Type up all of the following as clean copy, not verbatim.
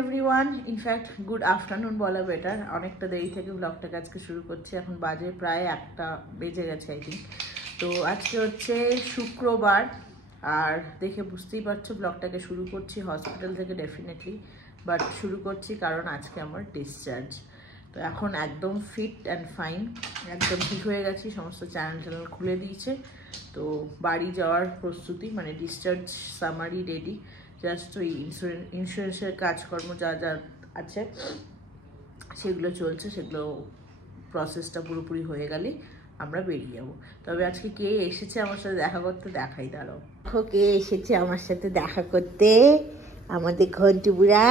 Everyone, in fact good afternoon বলা better. অনেকটা দেরি থেকে ব্লগটাকে আজকে শুরু করছি। এখন বাজে প্রায় 1টা বেজে গেছে আই থিঙ্ক। তো আজকে হচ্ছে শুক্রবার, আর দেখে বুঝতেই পারছো ব্লগটাকে শুরু করছি হসপিটাল থেকে ডেফিনেটলি, বাট শুরু করছি কারণ আজকে আমার ডিসচার্জ। তো এখন একদম ফিট অ্যান্ড ফাইন, একদম ঠিক হয়ে গেছি, সমস্ত চ্যানেল খুলে দিয়েছে। তো বাড়ি যাওয়ার প্রস্তুতি, মানে ডিসচার্জ সামারি রেডি, জাস্ট ওই ইন্স্যুরেন্সের কাজকর্ম যা যা আছে সেগুলো চলছে, সেগুলো প্রসেসটা পুরোপুরি হয়ে গেলে আমরা বেরিয়ে যাবো। তবে আজকে কে এসেছে আমার সাথে দেখা করতে দেখাই, দাঁড়াও। কে এসেছে আমার সাথে দেখা করতে? আমাদের ঘন্টু বুড়া,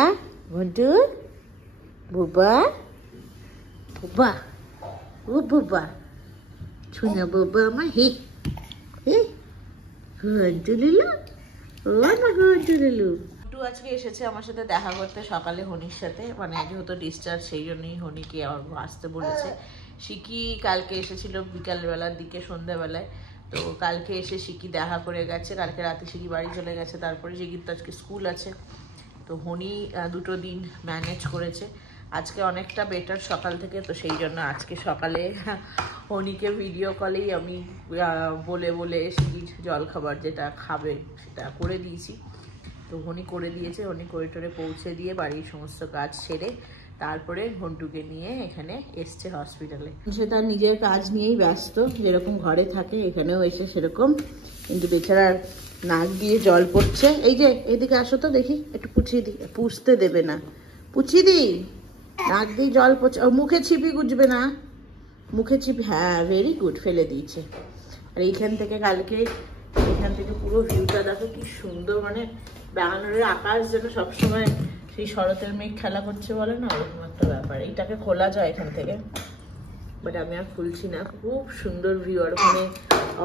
ঘন্টু বুবা, বুবা ও বুবা, শোনা বাবা আমার। হে হে ঘন্টু লিলু, ও আমার ঘন্টু লিলু। আজকে এসেছে আমার সাথে দেখা করতে সকালে হনির সাথে, মানে যেহেতু ডিসচার্জ সেই জন্যই হনিকে আসতে বলেছে। শিকি কালকে এসেছিল বিকালবেলার দিকে, সন্ধ্যাবেলায়। তো কালকে এসে শিকি দেখা করে গেছে, কালকে রাতে শিকি বাড়ি চলে গেছে। তারপরে শিকির তো আজকে স্কুল আছে, তো হনি 2টো দিন ম্যানেজ করেছে। আজকে অনেকটা বেটার সকাল থেকে, তো সেই জন্য আজকে সকালে হনিকে ভিডিও কলেই আমি বলে বলে শিকির জলখাবার যেটা খাবে সেটা করে দিয়েছি। তো হনি করে দিয়েছে, হনি করিডোরে পৌঁছে দিয়ে বাড়ির সমস্ত কাজ সেরে তারপরে ঘন্টুকে নিয়ে এখানে এসছে হসপিটালে। সে তার নিজের কাজ নিয়েই ব্যস্ত, যেরকম ঘরে থাকে এখানেও এসে সেরকম, কিন্তু বেচারার নাক দিয়ে জল পড়ছে। এই যে এদিকে আসো তো দেখি, একটু পুছিয়ে দিই। পুছতে দেবে না, পুছিয়ে দিই। নাক দিয়ে জল পড়ছে, মুখে ছিপি গুজবে না, মুখে ছিপি। হ্যাঁ, ভেরি গুড, ফেলে দিয়েছে। আর এইখান থেকে কালকে, এখান থেকে পুরো ভিউটা দেখো কি সুন্দর, মানে ব্যাঙ্গালোরের আকাশ যেন সবসময় সেই শরতের মেঘ খেলা করছে বলে না, ওরকম একটা ব্যাপার। এইটাকে খোলা যায় এখান থেকে, বাট আমি আর খুলছি না। খুব সুন্দর ভিউ, আর ওখানে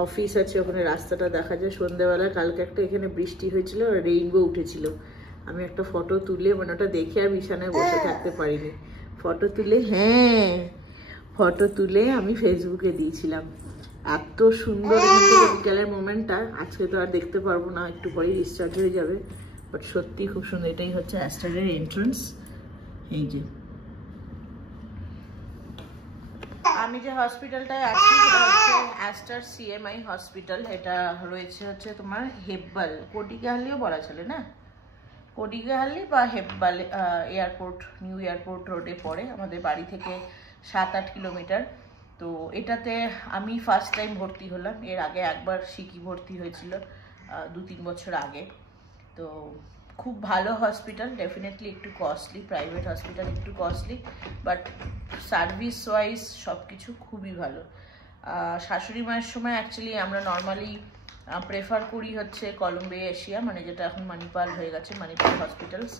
অফিস আছে, ওখানে রাস্তাটা দেখা যায় সন্ধ্যেবেলা। কালকে একটা এখানে বৃষ্টি হয়েছিল, রেইনবো উঠেছিল। আমি একটা ফটো তুলে, মানে ওটা দেখে আর বিছানায় বসে থাকতে পারিনি। ফটো তুলে, হ্যাঁ ফটো তুলে আমি ফেসবুকে দিয়েছিলাম। এত সুন্দর এখান থেকে বিকেলের মোমেন্টটা। আজকে তো আর দেখতে পারবো না, একটু পরেই ডিসচার্জ হয়ে যাবে, বাট সত্যি খুব সুন্দর। এটাই হচ্ছে অ্যাস্টারের এন্ট্রান্স। এই যে আমি যে হসপিটালটায় আছি সেটা হচ্ছে অ্যাস্টার সিএমআই হসপিটাল। এটা রয়েছে হচ্ছে তোমার হেব্বাল, কটিকাহালিও বলা চলে না, কটিকাহালি বা হেব্বাল এয়ারপোর্ট, নিউ এয়ারপোর্ট রোডে পড়ে। আমাদের বাড়ি থেকে 7-8 কিলোমিটার। তো এটাতে আমি ফার্স্ট টাইম ভর্তি হলাম। এর আগে একবার শিকি ভর্তি হয়েছিল 2-3 বছর আগে। তো খুব ভালো হসপিটাল, ডেফিনেটলি একটু কস্টলি, প্রাইভেট হসপিটাল একটু কস্টলি, বাট সার্ভিস ওয়াইজ সব কিছু খুবই ভালো। শাশুড়ি মায়ের সময় অ্যাকচুয়ালি আমরা নর্মালি প্রেফার করি হচ্ছে কলম্বে এশিয়া, মানে যেটা এখন মানিপাল হয়ে গেছে, মানিপাল হসপিটালস।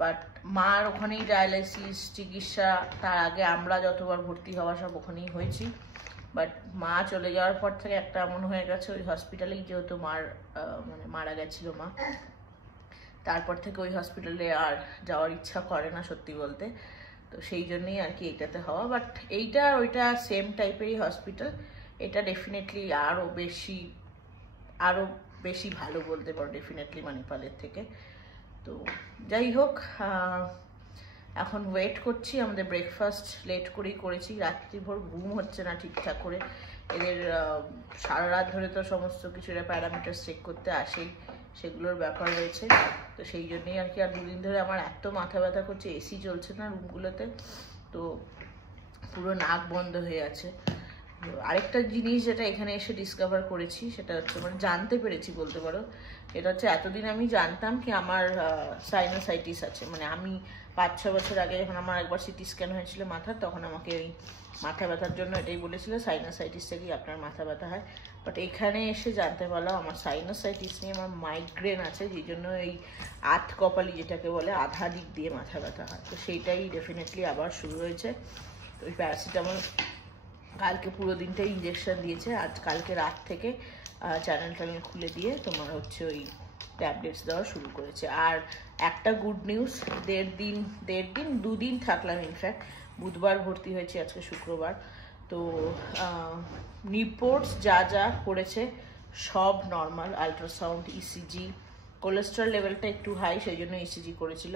বাট মার ওখানেই ডায়ালাইসিস চিকিৎসা, তার আগে আমরা যতবার ভর্তি হওয়া সব ওখানেই হয়েছি। বাট মা চলে যাওয়ার পর থেকে একটা এমন হয়ে গেছে ওই হসপিটালেই, যেহেতু মার মানে মারা গেছিল মা, তারপর থেকে ওই হসপিটালে আর যাওয়ার ইচ্ছা করে না সত্যি বলতে। তো সেই জন্যই আর কি এইটাতে হওয়া। বাট এইটা ওইটা সেম টাইপেরই হসপিটাল। এটা ডেফিনেটলি আরও বেশি ভালো বলতে পারো ডেফিনেটলি মানিপালের থেকে। তো যাই হোক, এখন ওয়েট করছি। আমাদের ব্রেকফাস্ট লেট করেই করেছি, রাত্রিভর ঘুম হচ্ছে না ঠিকঠাক করে। এদের সারা রাত ধরে তো সমস্ত কিছু প্যারামিটার চেক করতে আসেই, সেগুলোর ব্যাপার রয়েছে। তো সেই জন্যই আর কি। আর 2 দিন ধরে আমার এত মাথা ব্যথা করছে, এসি চলছে না রুমগুলোতে, তো পুরো নাক বন্ধ হয়ে আছে। আরেকটা জিনিস যেটা এখানে এসে ডিসকভার করেছি, সেটা হচ্ছে, মানে জানতে পেরেছি বলতে পারো, এটা হচ্ছে এতদিন আমি জানতাম কি আমার সাইনোসাইটিস আছে। মানে আমি 5-6 বছর আগে যখন আমার একবার সিটি স্ক্যান হয়েছিল মাথার, তখন আমাকে ওই মাথা ব্যথার জন্য এটাই বলেছিল সাইনোসাইটিস থেকেই আপনার মাথা ব্যথা হয়। বাট এখানে এসে জানতে পারলাম আমার সাইনোসাইটিস নিয়ে আমার মাইগ্রেন আছে, যেই জন্য এই আধ কপালি যেটাকে বলে, আধা দিক দিয়ে মাথা ব্যথা হয়। তো সেইটাই ডেফিনেটলি আবার শুরু হয়েছে। তো ওই প্যারাসিটামল কালকে পুরো দিনটাই ইঞ্জেকশন দিয়েছে, আজ কালকে রাত থেকে চ্যানেল খুলে দিয়ে তোমার হচ্ছে ওই ট্যাবলেটস দেওয়া শুরু করেছে। আর একটা গুড নিউজ, 2 দিন থাকলাম। ইনফ্যাক্ট বুধবার ভর্তি হয়েছে, আজকে শুক্রবার। তো রিপোর্টস যা যা করেছে সব নর্মাল। আলট্রাসাউন্ড, ইসিজি, কোলেস্ট্রল লেভেলটা একটু হাই, সেই জন্য ইসিজি করেছিল।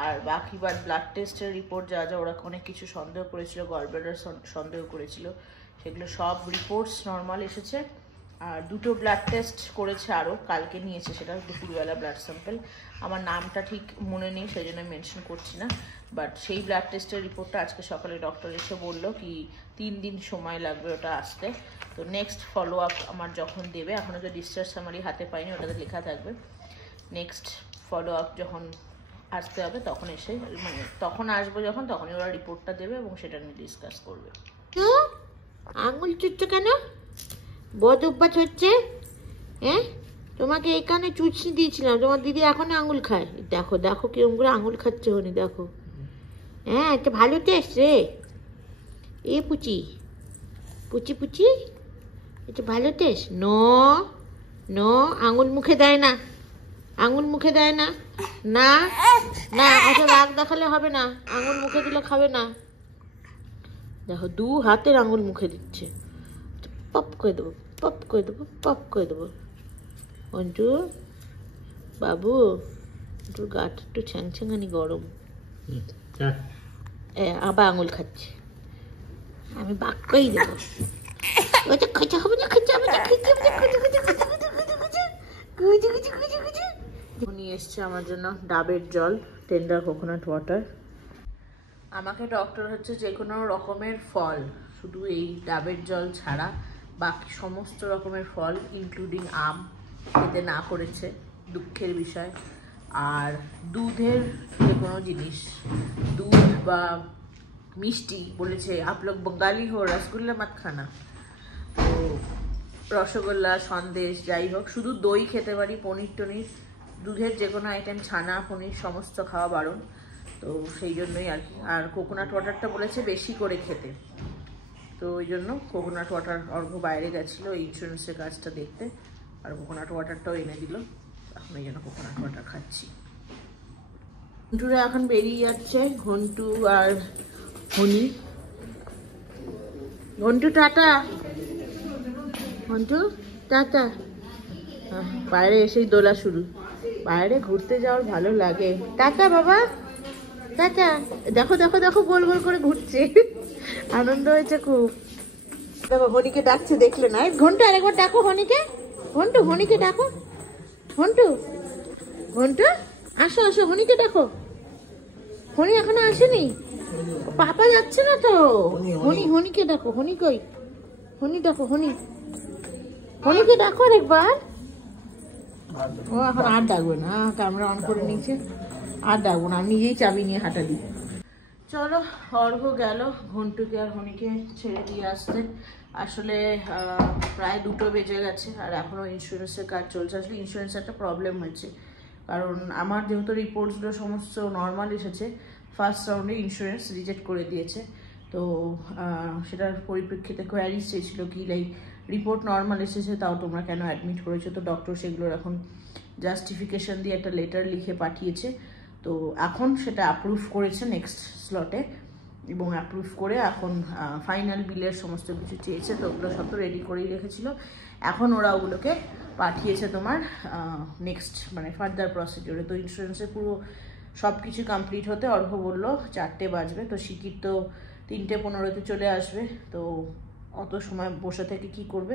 আর বাকি ব্লাড টেস্টের রিপোর্ট যা যা ওরা অনেক কিছু সন্দেহ করেছিল, গলব্লাডার সন্দেহ করেছিল, সেগুলো সব রিপোর্টস নর্মাল এসেছে। আর দুটো ব্লাড টেস্ট করেছে, আরও কালকে নিয়েছে, সেটা দুপুরবেলা ব্লাড স্যাম্পেল। আমার নামটা ঠিক মনে নেই, সেই জন্য মেনশন করছি না। বাট সেই ব্লাড টেস্টের রিপোর্টটা আজকে সকালে ডক্টর এসে বললো কি 3 দিন সময় লাগবে ওটা আসতে। তো নেক্সট ফলো আপ আমার যখন দেবে, এখনও তো ডিসচার্জ সামারি হাতে পাইনি, ওটাতে লেখা থাকবে। নেক্সট ফলো আপ যখন আসতে হবে তখন এসে, মানে তখন আসবো যখন, তখনই ওরা রিপোর্টটা দেবে এবং সেটা নিয়ে ডিসকাস করবে। আঙুল চুটছে কেন? বদ অভ্যাস হচ্ছে। হ্যাঁ, তোমাকে এখানে চুচি দিয়েছিলাম, তোমার দিদি এখনো আঙুল খায়। দেখো দেখো কিরম করে আঙুল খাচ্ছে হনি, দেখো। হ্যাঁ, এটা ভালো টেস্ট রে। এ পুচি পুচি পুচি, এটা ভালো টেস্ট। নো আঙুল মুখে দেয় না, আঙুল মুখে দেয় না। না না, অত রাগ দেখালে হবে না, আঙুল মুখে দিলে খাবে না। দেখো 2 হাতের আঙুল মুখে দিচ্ছে। পপ করে দেবো, পপ করে দেবো, পপ করে দেবো। অঞ্জু বাবু, তোর গাটা একটু ছ্যাংছ্যাঙানি গরম। আবার আঙুল খাচ্ছে, আমি বাক্যই দেবো। খাইতে হবে না, খাইতে হবে না, খাইতে হবে না। নিয়ে এসছে আমার জন্য ডাবের জল, টেন্ডার কোকোনাট ওয়াটার। আমাকে ডক্টর হচ্ছে যে কোনো রকমের ফল, শুধু এই ডাবের জল ছাড়া বাকি সমস্ত রকমের ফল ইনক্লুডিং আম খেতে না করেছে, দুঃখের বিষয়। আর দুধের যে কোনো জিনিস, দুধ বা মিষ্টি, বলেছে আপ লোক বঙ্গালি হো, রসগোল্লা মত খানা। তো রসগোল্লা, সন্দেশ, যাই হোক, শুধু দই খেতে পারি, পনির টনির, দুধের যে কোনো আইটেম, ছানা পনির সমস্ত খাওয়া বারণ। তো সেই জন্যই আর কি। আর কোকোনাট ওয়াটারটা বলেছে বেশি করে খেতে, তো ওই জন্য কোকোনাট ওয়াটার, অর্ঘ্য বাইরে গেছিলো ইন্স্যুরেন্সের কাজটা দেখতে, আর কোকোনাট ওয়াটারটাও এনে দিল। এখন এই জন্য কোকোনাট ওয়াটার খাচ্ছি। ঘন্টুরা এখন বেরিয়ে যাচ্ছে, ঘন্টু আর হনি। Ghantu tata, Ghantu tata. বাইরে এসেই দোলা শুরু, বাইরে ঘুরতে যাওয়ার ভালো লাগে। টাটা বাবা, টাটা। দেখো দেখো দেখো, গোল গোল করে ঘুরছে, আনন্দ হয়েছে খুব। দেখো হনিকে ডাকছে, দেখলে না? ঘন্টু আরেকবার ডাকো হনিকে, ঘন্টু হনিকে ডাকো, ঘন্টু ঘন্টু আসো আসো, হনিকে ডাকো। হনি এখনো আসেনি, পাপা যাচ্ছে না তো। হনিকে ডাকো, হনি কই? হনি ডাকো, হনিকে ডাকো আরেকবার। ও এখন আর ডাকবে না, ক্যামেরা অন করে নিচ্ছে, আর ডাকবো না, আমি নিজেই চাবি নিয়ে হাঁটা দিই। চলো, অর্ঘ্য গেল ঘন্টুকে আর হনিকে ছেড়ে দিয়ে আসতে। আসলে প্রায় 2টো বেজে গেছে, আর এখনও ইন্স্যুরেন্সের কাজ চলছে। আসলে ইন্স্যুরেন্সে একটা প্রবলেম হয়েছে, কারণ আমার যেহেতু রিপোর্টসগুলো সমস্ত নর্মাল এসেছে, ফার্স্ট রাউন্ডে ইন্স্যুরেন্স রিজেক্ট করে দিয়েছে। তো সেটার পরিপ্রেক্ষিতে কোয়ারিজ চেয়েছিল কি, লাইক রিপোর্ট নর্মাল এসেছে তাও তোমরা কেন অ্যাডমিট করেছো। তো ডক্টর সেগুলোর এখন জাস্টিফিকেশন দিয়ে একটা লেটার লিখে পাঠিয়েছে। তো এখন সেটা অ্যাপ্রুভ করেছে নেক্সট স্লটে, এবং অ্যাপ্রুভ করে এখন ফাইনাল বিলের সমস্ত কিছু চেয়েছে। তো ওগুলো সব তো রেডি করেই রেখেছিল, এখন ওরা ওগুলোকে পাঠিয়েছে তোমার নেক্সট মানে ফার্দার প্রসিডিওরে। তো ইন্স্যুরেন্সের পুরো সব কিছু কমপ্লিট হতে অর্ঘ্য বললো 4টে বাজবে। তো শিকির তো 3:15-তে চলে আসবে, তো অত সময় বসে থেকে কি করবে।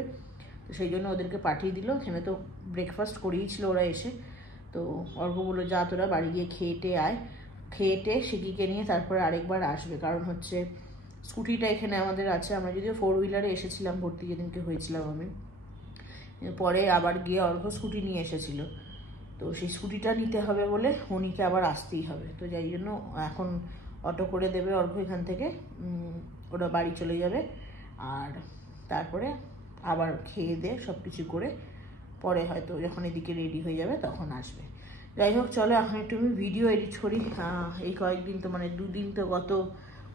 তো সেই জন্য ওদেরকে পাঠিয়ে দিল। এখানে তো ব্রেকফাস্ট করিয়েছিল ওরা এসে। তো অর্ঘ্য বললো যা তোরা বাড়ি গিয়ে খেয়েটে আয়, খেয়েটে শিকিকে নিয়ে তারপরে আরেকবার আসবে। কারণ হচ্ছে স্কুটিটা এখানে আমাদের আছে, আমরা যদিও 4 হুইলারে এসেছিলাম ভর্তি যেদিনকে হয়েছিলাম আমি, পরে আবার গিয়ে অর্ঘ্য স্কুটি নিয়ে এসেছিল। তো সেই স্কুটিটা নিতে হবে বলে হনিকে আবার আসতেই হবে। তো যাই জন্য এখন অটো করে দেবে অর্ঘ্য এখান থেকে, ওরা বাড়ি চলে যাবে। আর তারপরে আবার খেয়ে দিয়ে সব কিছু করে পরে হয়তো যখন এদিকে রেডি হয়ে যাবে তখন আসবে। যাই হোক, চলো এখন একটু আমি ভিডিও এডিট করি। এই কয়েকদিন তো মানে 2 দিন তো গত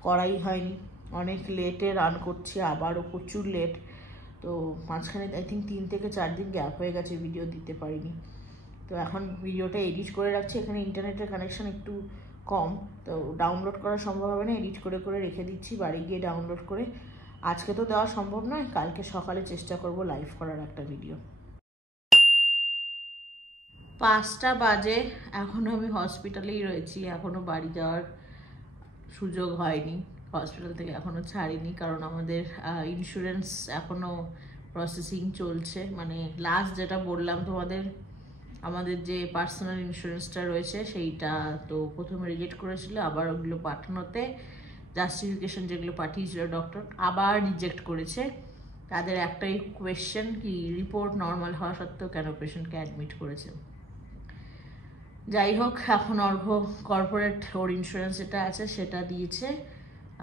করাই হয়নি, অনেক লেটে রান করছি, আবারও প্রচুর লেট। তো মাঝখানে আই থিঙ্ক 3 থেকে 4 দিন গ্যাপ হয়ে গেছে, ভিডিও দিতে পারিনি। তো এখন ভিডিওটা এডিট করে রাখছি। এখানে ইন্টারনেটের কানেকশন একটু কম, তো ডাউনলোড করা সম্ভব হবে না, এডিট করে করে রেখে দিচ্ছি, বাড়ি গিয়ে ডাউনলোড করে। আজকে তো দেওয়া সম্ভব নয়, কালকে সকালে চেষ্টা করব লাইভ করার একটা ভিডিও। 5টা বাজে, এখনো আমি হসপিটালেই রয়েছি, এখনো বাড়ি যাওয়ার সুযোগ হয়নি, হসপিটাল থেকে এখনো ছাড়িনি, কারণ আমাদের ইন্স্যুরেন্স এখনো প্রসেসিং চলছে। মানে লাস্ট যেটা বললাম তোমাদের, আমাদের যে পার্সোনাল ইন্স্যুরেন্সটা রয়েছে সেইটা তো প্রথমে রিজেক্ট করেছিল, আবার ওগুলো পাঠানোতে জাস্টিফিকেশন যেগুলো পাঠিয়েছিল ডক্টর আবার রিজেক্ট করেছে। তাদের একটাই কোয়েশ্চেন কি রিপোর্ট নর্মাল হওয়া সত্ত্বেও কেন পেশেন্টকে অ্যাডমিট করেছে। যাই হোক, এখন অর্ঘ্য কর্পোরেট ওর ইন্স্যুরেন্স যেটা আছে সেটা দিয়েছে,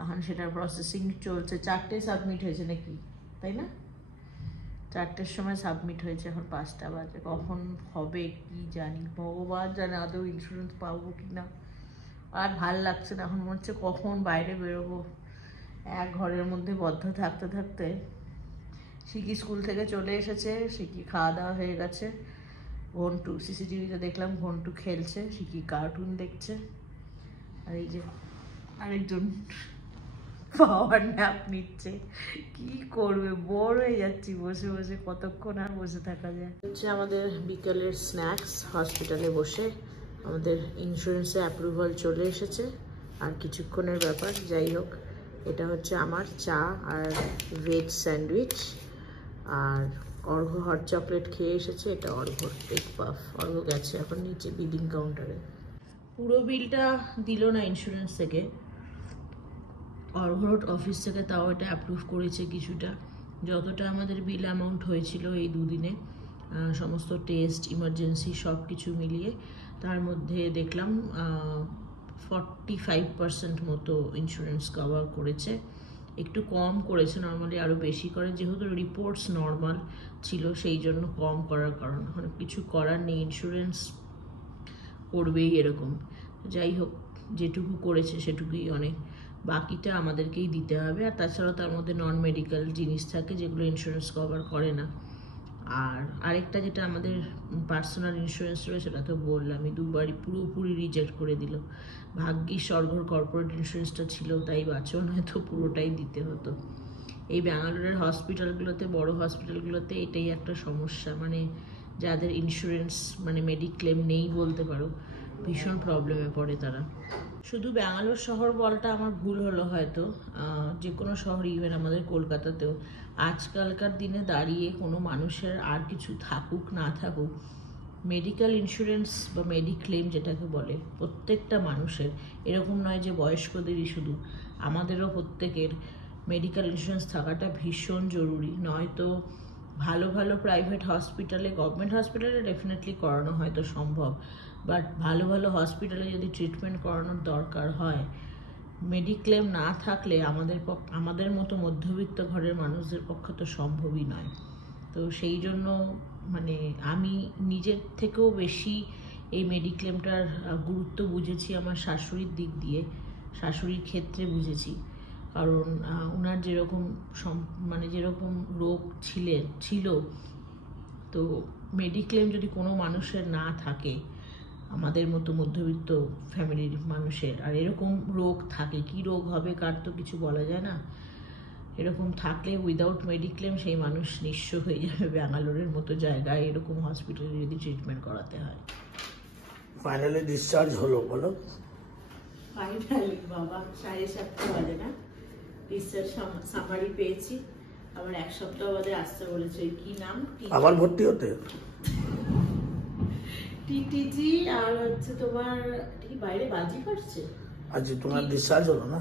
এখন সেটার প্রসেসিং চলছে। 4টে সাবমিট হয়েছে নাকি, তাই না? 4টের সময় সাবমিট হয়েছে, এখন 5টা বাজে। কখন হবে কি জানি, ভগবান জানে আদৌ ইন্স্যুরেন্স পাবো কি না। আর ভাল লাগছে না, এখন মনে হচ্ছে কখন বাইরে বেরোবো। এক ঘরের মধ্যে বদ্ধ থাকতে থাকতে। শিকি স্কুল থেকে চলে এসেছে, শিকি খাওয়া দাওয়া হয়ে গেছে, ঘন্টু সিসিটিভিতে দেখলাম ঘন্টু খেলছে, শিকি কার্টুন দেখছে, আর এই যে আরেকজন পাওয়ার ন্যাপ নিচ্ছে। কি করবে, বোর হয়ে যাচ্ছি বসে বসে, কতক্ষণ আর বসে থাকা যায়। হচ্ছে আমাদের বিকেলের স্ন্যাক্স, হসপিটালে বসে আমাদের ইন্স্যুরেন্সে অ্যাপ্রুভাল চলে এসেছে, আর কিছুক্ষণের ব্যাপার। যাই হোক, এটা হচ্ছে আমার চা আর ভেজ স্যান্ডউইচ, আর অর্ঘ্য হট চকলেট খেয়ে এসেছে, এটা অর্ঘ্যর এগ পাফ। অর্ঘ্য গেছে এখন নিচে বিলিং কাউন্টারে। পুরো বিলটা দিল না ইন্স্যুরেন্স থেকে, অর্ঘ্য অফিস থেকে তাও এটা অ্যাপ্রুভ করেছে কিছুটা। যতটা আমাদের বিল অ্যামাউন্ট হয়েছিল এই দুদিনে, সমস্ত টেস্ট ইমার্জেন্সি সব কিছু মিলিয়ে, তার মধ্যে দেখলাম 45% মতো ইন্স্যুরেন্স কভার করেছে। একটু কম করেছে, নর্মালি আরও বেশি করে, যেহেতু রিপোর্টস নর্মাল ছিল সেই জন্য কম করার কারণ। মানে কিছু করার নেই, ইন্স্যুরেন্স করবেই এরকম। যাই হোক, যেটুকু করেছে সেটুকুই অনেক, বাকিটা আমাদেরকেই দিতে হবে। আর তাছাড়াও তার মধ্যে নন মেডিকেল জিনিস থাকে যেগুলো ইন্স্যুরেন্স কভার করে না। আর আরেকটা যেটা আমাদের পার্সোনাল ইন্স্যুরেন্স রয়েছে সেটা তো বললামই, দুবারই পুরোপুরি রিজেক্ট করে দিল। ভাগ্যিস অর্ঘ্যর কর্পোরেট ইন্স্যুরেন্সটা ছিল, তাই বাঁচো, নয়তো পুরোটাই দিতে হতো। এই ব্যাঙ্গালোরের হসপিটালগুলোতে, বড় হসপিটালগুলোতে এটাই একটা সমস্যা, মানে যাদের ইন্স্যুরেন্স মানে মেডিক্লেম নেই বলতে পারো, ভীষণ প্রবলেমে পড়ে তারা। শুধু ব্যাঙ্গালোর শহর বলটা আমার ভুল হলো হয়তো, যে কোনো শহর, ইভেন আমাদের কলকাতাতেও আজকালকার দিনে দাঁড়িয়ে কোনো মানুষের আর কিছু থাকুক না থাকুক, মেডিকেল ইন্স্যুরেন্স বা মেডিক্লেম যেটাকে বলে প্রত্যেকটা মানুষের, এরকম নয় যে বয়স্কদেরই শুধু, আমাদেরও প্রত্যেকের মেডিকেল ইন্স্যুরেন্স থাকাটা ভীষণ জরুরি। নয়তো ভালো ভালো প্রাইভেট হসপিটালে, গভর্নমেন্ট হসপিটালে ডেফিনেটলি করানো হয়তো সম্ভব, বাট ভালো ভালো হসপিটালে যদি ট্রিটমেন্ট করানোর দরকার হয়, মেডিক্লেম না থাকলে আমাদের মতো মধ্যবিত্ত ঘরের মানুষদের পক্ষে তো সম্ভবই নয়। তো সেই জন্য মানে আমি নিজের থেকেও বেশি এই মেডিক্লেমটার গুরুত্ব বুঝেছি আমার শাশুড়ির দিক দিয়ে, শাশুড়ির ক্ষেত্রে বুঝেছি। কারণ ওনার যেরকম যেরকম রোগ ছিল, তো মেডিক্লেম যদি কোনো মানুষের না থাকে, আমাদের মতো মধ্যবিত্ত ফ্যামিলির মানুষের, আর এরকম রোগ থাকে, কি রোগ হবে কার তো কিছু বলা যায় না, এরকম থাকলে উইদাউট মেডিক্লেম সেই মানুষ নিঃস্ব হয়ে যাবে ব্যাঙ্গালোরের মতো জায়গায়, এরকম হসপিটালে যদি ট্রিটমেন্ট করাতে হয়। ফাইনালি ডিসচার্জ হলো, বলো। ফাইনালি বাবা, 7:30 বাজে না, ডিসচার্জ সামারি পেয়েছি। আবার 1 সপ্তাহ বাদে আসতে বলেছে। কি নাম? আবার ভর্তি হতে? টিটিজি। আর হচ্ছে তোমার কি বাইরে বাজি ফাটছে আজ, তোমার ডিসচার্জ হলো না?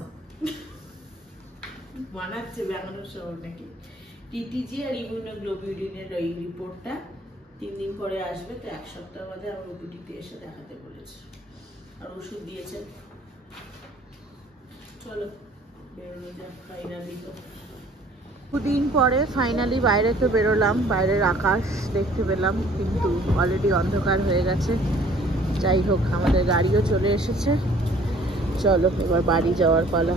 বানাচ্ছে ব্যাঙ্গালোর শহর নাকি। টিটিজি আর ইমিউনোগ্লোবিউলিনের এই রিপোর্টটা 3 দিন পরে আসবে, তো 1 সপ্তাহ বাদে আবার ওপিডিতে এসে দেখাতে বলেছে, আর ওষুধ দিয়েছে। চলো বেরোনো যাক ফাইনালি। তো দুদিন পরে ফাইনালি বাইরে তো বেরোলাম, বাইরের আকাশ দেখতে পেলাম, কিন্তু অলরেডি অন্ধকার হয়ে গেছে। যাই হোক, আমাদের গাড়িও চলে এসেছে, চলো এবার বাড়ি যাওয়ার পালা।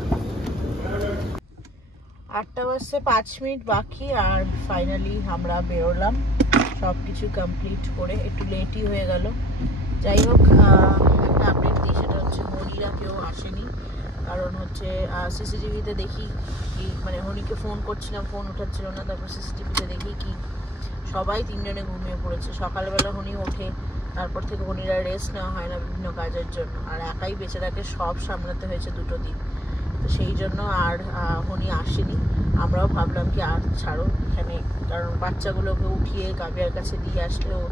8:05 বাকি, আর ফাইনালি আমরা বেরোলাম সব কিছু কমপ্লিট করে। একটু লেটই হয়ে গেল। যাই হোক, একটা আপডেট দিই, সেটা হচ্ছে হরিরা কেউ আসেনি। কারণ হচ্ছে সিসিটিভিতে দেখি কি, মানে হরিকে ফোন করছিলাম, ফোন উঠাচ্ছিল না, তারপর সিসিটিভিতে দেখি কি সবাই 3 জনে ঘুমিয়ে পড়েছে। সকালবেলা হনি ওঠে, তারপর থেকে হনিরা রেস্ট নেওয়া হয় না বিভিন্ন কাজের জন্য, আর একাই বেঁচে থাকে, সব সামলাতে হয়েছে 2টো দিন। তো সেই জন্য আর হনি আসেনি। আমরাও ভাবলাম কি আর ছাড়ো এখানে, কারণ বাচ্চাগুলোকে উঠিয়ে কাবিয়ার কাছে দিয়ে আসলেও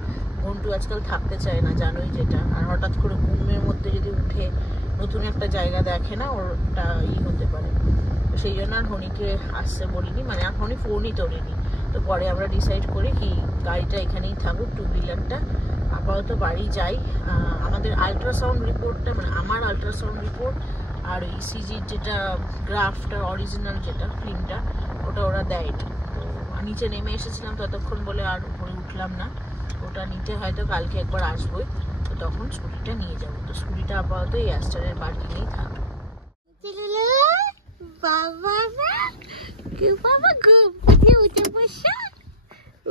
ঘন্টু আজকাল থাকতে চায় না, জানোই যেটা। আর হঠাৎ করে ঘুমের মধ্যে যদি উঠে নতুন একটা জায়গা দেখে না, ওরটা হতে পারে। তো সেই জন্য আর হনিকে আসতে বলিনি, মানে আর হনি ফোনই তোলেনি। তো পরে আমরা ডিসাইড করি কি গাড়িটা এখানেই থাকুক, 2 হুইলারটা। আপাতত বাড়ি যাই। আমাদের আলট্রাসাউন্ড রিপোর্টটা, মানে আমার আলট্রাসাউন্ড রিপোর্ট আর ইসিজির যেটা গ্রাফটা অরিজিনাল যেটা ফিল্মটা, ওটা ওরা দেয়। তো নিচে নেমে এসেছিলাম ততক্ষণ বলে আর উপরে উঠলাম না। ওটা নিতে হয়তো কালকে একবার আসবোই, তো তখন স্কুটিটা নিয়ে যাবো। তো স্কুটিটা আপাতত এই অ্যাস্টারের পার্কিংয়েই থাকবে।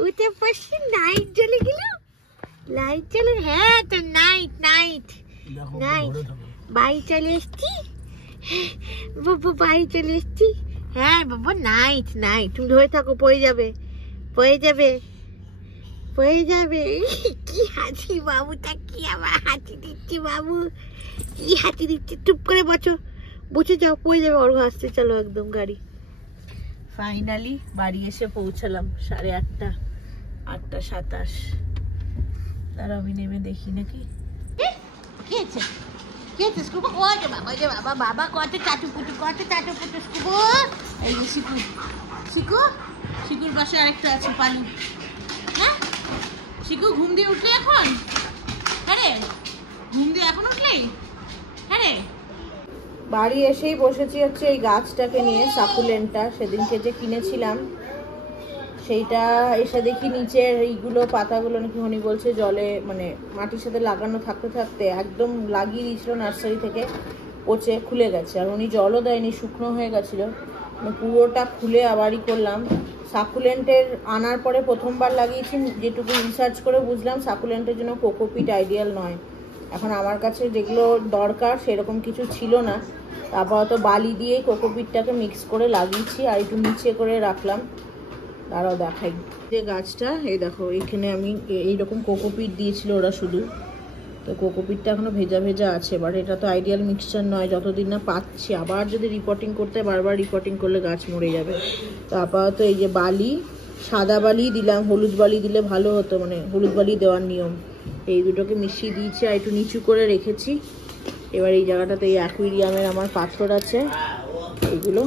উঠে বসে নাইট জ্বলে গেল, লাইট জ্বলে। হ্যাঁ তো নাইট নাইট নাইট বাড়ি চলে এসছি বাবু, বাড়ি চলে এসছি। হ্যাঁ বাবা নাইট নাইট, তুমি ধরে থাকো, পড়ে যাবে পড়ে যাবে পড়ে যাবে। কি হাসি বাবুটা, কি আবার হাসি দিচ্ছি বাবু, কি হাসি দিচ্ছি। চুপ করে বসে যাও, পড়ে যাবে। ওর হাসতে চলো একদম গাড়ি। ফাইনালি বাড়ি এসে পৌঁছালাম 8:30, 8:27। তারা আমি নেমে দেখি নাকি কি হয়েছে কি হয়েছে স্কুবো? ও যে বাবা বাবা কত চাটু পুটু স্কুবো। এই যে শিকুর পাশে আরেকটা আছে পালু। হ্যাঁ শিকু ঘুম দিয়ে উঠলে এখন? হ্যাঁ রে, ঘুম দিয়ে এখন উঠলেই? হ্যাঁ রে। বাড়ি এসেই বসেছি হচ্ছে এই গাছটাকে নিয়ে, সাকুলেন্টটা সেদিনকে যে কিনেছিলাম সেইটা। এসে দেখি নিচের এইগুলো পাতাগুলো নাকি হনি বলছে জলে, মানে মাটির সাথে লাগানো থাকতে থাকতে একদম লাগিয়ে দিয়েছিল নার্সারি থেকে, পচে খুলে গেছে। আর উনি জলও দেয়নি, শুকনো হয়ে গেছিলো। পুরোটা খুলে আবারই করলাম। সাকুলেন্টের আনার পরে প্রথমবার লাগিয়েছি, যেটুকু রিসার্চ করে বুঝলাম সাকুলেন্টের জন্য কোকোপিট আইডিয়াল নয়। এখন আমার কাছে যেগুলো দরকার সেরকম কিছু ছিল না, আপাতত বালি দিয়ে কোকোপিটটাকে মিক্স করে লাগিয়েছি আর একটু নিচে করে রাখলাম। দাঁড়াও দেখাই যে গাছটা, এই দেখো এখানে আমি এইরকম কোকোপিট দিয়েছিল ওরা শুধু। তো কোকোপিটটা এখনো ভেজা ভেজা আছে, বাট এটা তো আইডিয়াল মিক্সচার নয়, যতদিন না পাচ্ছি। আবার যদি রিপোর্টিং করতে, বারবার রিপোর্টিং করলে গাছ মরে যাবে। তো আপাতত এই যে বালি, সাদা বালি দিলাম, হলুদ বালি দিলে ভালো হতো, মানে হলুদ বালি দেওয়ার নিয়ম। এই দুটোকে মিশিয়ে দিয়েছি আর একটু নিচু করে রেখেছি। এবার এই জায়গাটাতে এই অ্যাকুইরিয়ামের আমার পাথর আছে, এগুলো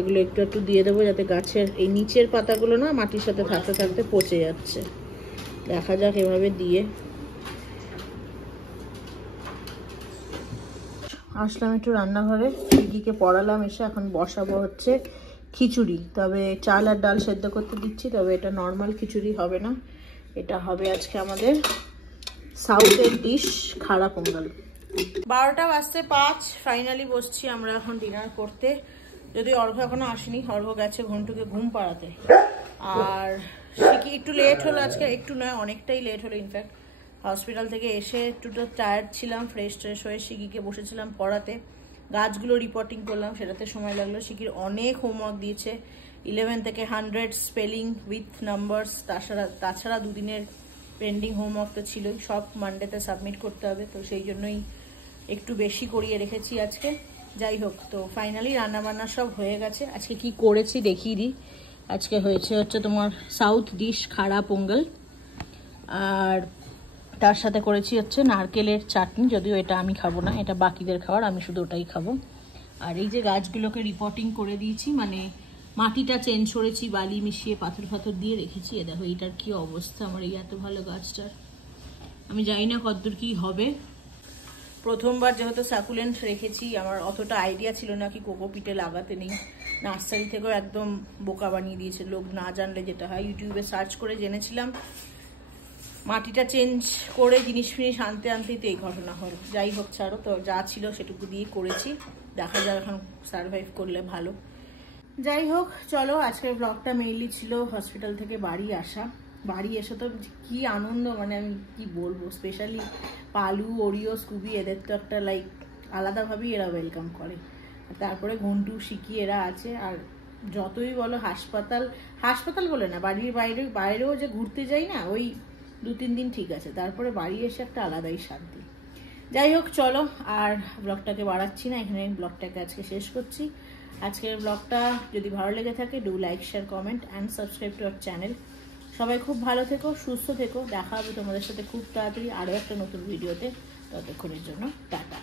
একটু একটু দিয়ে দেবো, যাতে গাছের এই নিচের পাতাগুলো না মাটির সাথে থাকতে থাকতে পচে যাচ্ছে। দেখা যাক এভাবে দিয়ে। আসলাম একটু রান্নাঘরে, দিদিকে পড়ালাম, এসে এখন বসাবো হচ্ছে খিচুড়ি। তবে চাল আর ডাল সেদ্ধ করতে দিচ্ছি, তবে এটা নর্মাল খিচুড়ি হবে না, এটা হবে আজকে আমাদের সাউথের ডিশ খাড়া পোঙ্গল। 12:05 ফাইনালি বসছি আমরা এখন ডিনার করতে। যদি অর্ঘ এখনো আসেনি, অর্ঘ গেছে ঘন্টুকে ঘুম পাড়াতে। আর শিখি একটু লেট হলো আজকে, একটু নয় অনেকটাই লেট হলো। ইনফ্যাক্ট হসপিটাল থেকে এসে একটু তো টায়ার্ড ছিলাম, ফ্রেশ হয়ে শিখিকে বসেছিলাম পড়াতে। গাছগুলো রিপোর্টিং করলাম, সেটাতে সময় লাগলো। শিখির অনেক হোমওয়ার্ক দিয়েছে, 11 থেকে 100 স্পেলিং উইথ নাম্বারস। তাছাড়া 2 দিনের পেন্ডিং হোমওয়ার্ক তো ছিলই, সব মানডেতে সাবমিট করতে হবে। তো সেই জন্যই একটু বেশি করিয়ে রেখেছি আজকে। যাই হোক, তো ফাইনালি রান্নাবান্না সব হয়ে গেছে। আজকে কি করেছি দেখিয়ে দিই। আজকে হয়েছে হচ্ছে তোমার সাউথ ডিশ খাড়া পোঙ্গল, আর তার সাথে করেছি হচ্ছে নারকেলের চাটনি। যদিও এটা আমি খাবো না, এটা বাকিদের খাবার, আমি শুধু ওটাই খাবো। আর এই যে গাছগুলোকে রিপোর্টিং করে দিয়েছি, মানে মাটিটা চেঞ্জ করেছি, বালি মিশিয়ে পাথর দিয়ে রেখেছি। এ দেখো এটার কি অবস্থা, আমার এই এত ভালো গাছটার। আমি জানি না কতদূর কি হবে। প্রথমবার যেহেতু সাকুলেন্ট রেখেছি, আমার অতটা আইডিয়া ছিল না কি কোকোপিটে লাগাতে নেই। নার্সারি থেকেও একদম বোকা বানিয়ে দিয়েছে, লোক না জানলে যেটা হয়। ইউটিউবে সার্চ করে জেনেছিলাম, মাটিটা চেঞ্জ করে জিনিস ফিনিস আনতেই তো এই ঘটনা হলো। যাই হোক ছাড়ো, তো যা ছিল সেটুকু দিয়ে করেছি, দেখা যাক এখন সারভাইভ করলে ভালো। যাই হোক চলো, আজকের ব্লগটা মেইনলি ছিল হসপিটাল থেকে বাড়ি আসা। বাড়ি এসে তো কি আনন্দ, মানে আমি কি বলবো। স্পেশালি পালু, ওরিও, স্কুবি, এদের তো একটা লাইক আলাদাভাবেই এরা ওয়েলকাম করে। তারপরে ঘন্টু, শিকি এরা আছে। আর যতই বলো হাসপাতাল বলে না, বাড়ির বাইরেও যে ঘুরতে যাই না, ওই 2-3 দিন ঠিক আছে, তারপরে বাড়ি এসে একটা আলাদাই শান্তি। যাই হোক চলো, আর ব্লগটাকে বাড়াচ্ছি না, এখানে ব্লগটাকে আজকে শেষ করছি। আজকের ব্লগটা যদি ভালো লেগে থাকে, do like, share, comment and subscribe to our channel. সবাই খুব ভালো থেকো, সুস্থ থেকো, দেখা হবে তোমাদের সাথে খুব তাড়াতাড়ি আরও একটা নতুন ভিডিওতে। ততক্ষণের জন্য টাটা।